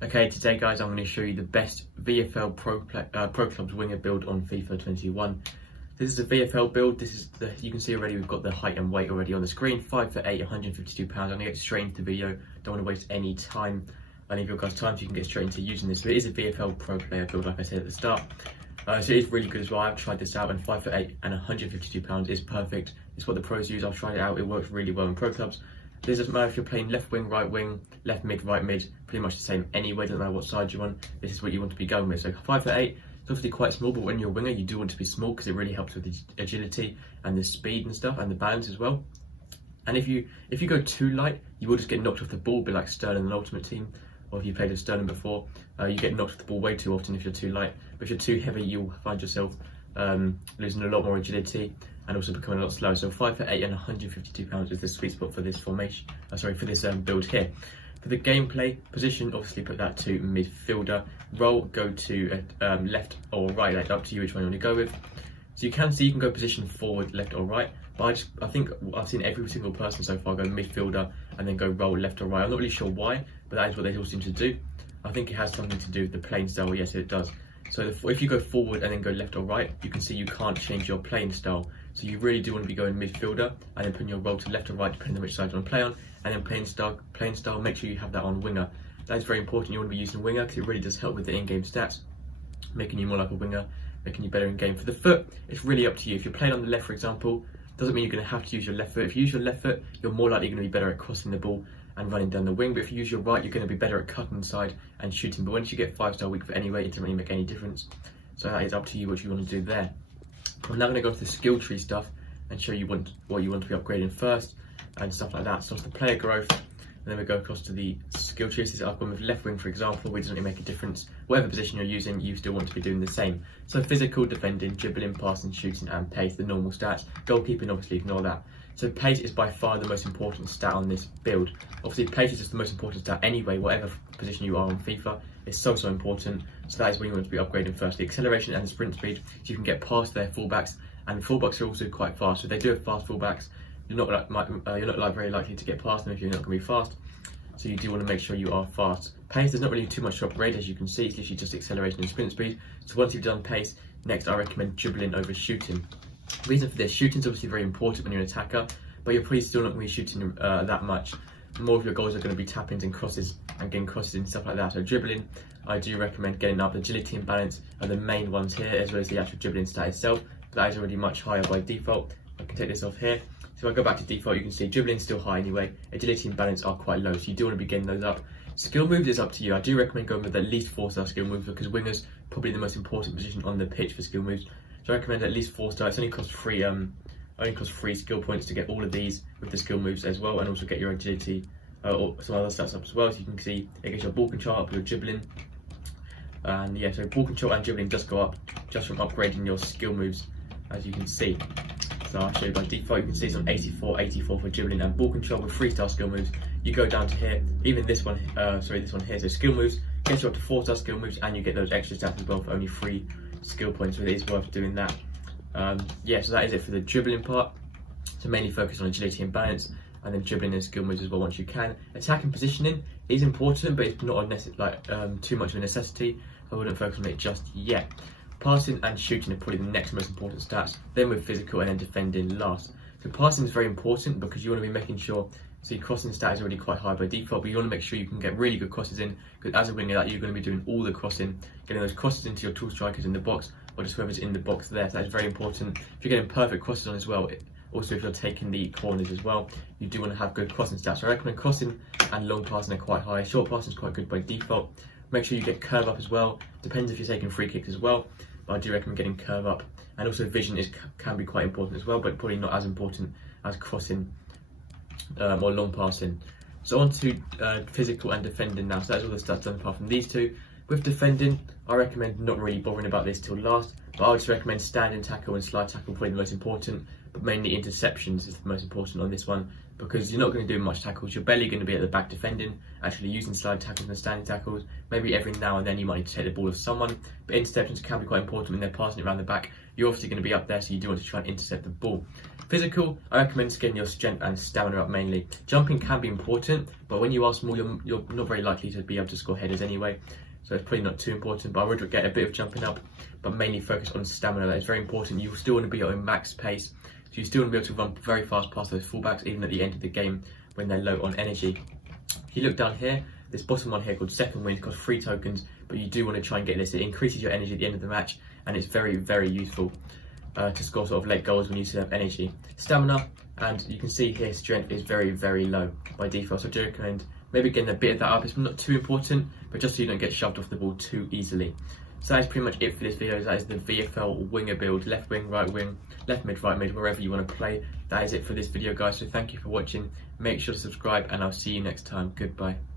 Okay, today guys, I'm going to show you the best VFL Pro Clubs winger build on FIFA 21. This is a VFL build. You can see already we've got the height and weight already on the screen. 5'8", 152 pounds. I'm going to get straight into the video. Don't want to waste any of your guys' time, so you can get straight into using this. But it is a VFL Pro player build, like I said at the start. So it is really good as well. I've tried this out, and 5'8" and 152 pounds is perfect. It's what the pros use. I've tried it out. It works really well in pro clubs. This doesn't matter if you're playing left wing, right wing, left mid, right mid, pretty much the same anyway, doesn't matter what side you're on, this is what you want to be going with. So 5'8", it's obviously quite small, but when you're a winger, you do want to be small because it really helps with the agility and the speed and stuff, and the balance as well. And if you go too light, you will just get knocked off the ball, a bit like Sterling in Ultimate Team, or if you played with Sterling before, you get knocked off the ball way too often if you're too light. But if you're too heavy, you'll find yourself losing a lot more agility and also becoming a lot slower. So 5'8" and 152 pounds is the sweet spot for this formation. For this build here. For the gameplay position, obviously put that to midfielder. Role, go to left or right, like up to you which one you want to go with. So you can go position forward, left or right. But I think I've seen every single person so far go midfielder and then go role left or right. I'm not really sure why, but that is what they all seem to do. I think it has something to do with the playing style. Yes, it does. So if you go forward and then go left or right, you can see you can't change your playing style. So you really do want to be going midfielder and then putting your role to left or right depending on which side you want to play on. And then playing style, make sure you have that on winger. That is very important. You want to be using winger because it really does help with the in-game stats, making you more like a winger, making you better in game. For the foot, it's really up to you. If you're playing on the left, for example, doesn't mean you're going to have to use your left foot. If you use your left foot, you're more likely going to be better at crossing the ball and running down the wing. But if you use your right, you're going to be better at cutting inside and shooting. But once you get 5-star weak foot anyway, it doesn't really make any difference. So that is up to you what you want to do there. I'm now going to go to the skill tree stuff and show you what you want to be upgrading first and stuff like that. So it's the player growth, and then we go across to the skill tree. So I've gone with left wing, for example, which doesn't really make a difference. Whatever position you're using, you still want to be doing the same. So physical, defending, dribbling, passing, shooting, and pace, the normal stats. Goalkeeping, obviously ignore that. So pace is by far the most important stat on this build. Obviously pace is just the most important stat anyway, whatever position you are on FIFA. It's so important. So that is when you want to be upgrading first. The acceleration and the sprint speed, so you can get past their fullbacks, and fullbacks are also quite fast. So if they do have fast fullbacks, you're not very likely to get past them if you're not going to be fast. So you do want to make sure you are fast. Pace, there's not really too much to upgrade, as you can see. It's literally just acceleration and sprint speed. So once you've done pace, next I recommend dribbling over shooting. Reason for this, shooting is obviously very important when you're an attacker, but you're probably still not going to be shooting that much. More of your goals are going to be tap-ins and crosses and getting crosses and stuff like that. So dribbling, I do recommend getting up. Agility and balance are the main ones here, as well as the actual dribbling stat itself. But that is already much higher by default. I can take this off here. So if I go back to default, you can see dribbling is still high anyway. Agility and balance are quite low, so you do want to be getting those up. Skill moves is up to you. I do recommend going with at least 4-star skill moves because wingers probably the most important position on the pitch for skill moves. So I recommend at least 4-star. It's only costs free skill points to get all of these with the skill moves as well, and also get your agility or some other stats up as well. So you can see it gets your ball control up, your dribbling, and yeah, so ball control and dribbling does go up just from upgrading your skill moves, as you can see. So I'll show you by default. You can see it's on 84 for dribbling and ball control with 3-star skill moves. You go down to here, even this one, this one here. So skill moves gets you up to 4-star skill moves, and you get those extra stats as well for only 3 skill points. So it is worth doing that. Yeah, so that is it for the dribbling part. So mainly focus on agility and balance, and then dribbling and skill moves as well once you can. Attacking positioning is important, but it's not too much of a necessity. I wouldn't focus on it just yet. Passing and shooting are probably the next most important stats, then with physical, and then defending last. So passing is very important because you want to be making sure, so your crossing stat is already quite high by default, but you want to make sure you can get really good crosses in, because as a winger you're going to be doing all the crossing, getting those crosses into your two strikers in the box, or just whoever's in the box there. So that is very important. If you're getting perfect crosses on as well, also if you're taking the corners as well, you do want to have good crossing stats. So I recommend crossing and long passing are quite high. Short passing is quite good by default. Make sure you get curve up as well. Depends if you're taking free kicks as well, but I do recommend getting curve up. And also vision can be quite important as well, but probably not as important as crossing or long passing. So on to physical and defending now. So that's all the stats done apart from these two. With defending, I recommend not really bothering about this till last, but I would just recommend standing tackle and slide tackle, probably the most important, but mainly interceptions is the most important on this one, because you're not going to do much tackles. You're barely going to be at the back defending, actually using slide tackles and standing tackles. Maybe every now and then you might need to take the ball with someone, but interceptions can be quite important when they're passing it around the back. You're obviously going to be up there, so you do want to try and intercept the ball. Physical, I recommend getting your strength and stamina up mainly. Jumping can be important, but when you are small, you're not very likely to be able to score headers anyway, so it's probably not too important, but I would get a bit of jumping up, but mainly focus on stamina. That is very important. You still want to be at your max pace, so you still want to be able to run very fast past those fullbacks, even at the end of the game when they're low on energy. If you look down here, this bottom one here called second wind costs 3 tokens, but you do want to try and get this. It increases your energy at the end of the match, and it's very, very useful to score sort of late goals when you still have energy. Stamina, and you can see here strength is very, very low by default, so I do recommend maybe getting a bit of that up. It's not too important, but just so you don't get shoved off the ball too easily. So that is pretty much it for this video. That is the VFL winger build, left wing, right wing, left mid, right mid, wherever you want to play. That is it for this video, guys, so thank you for watching. Make sure to subscribe, and I'll see you next time. Goodbye.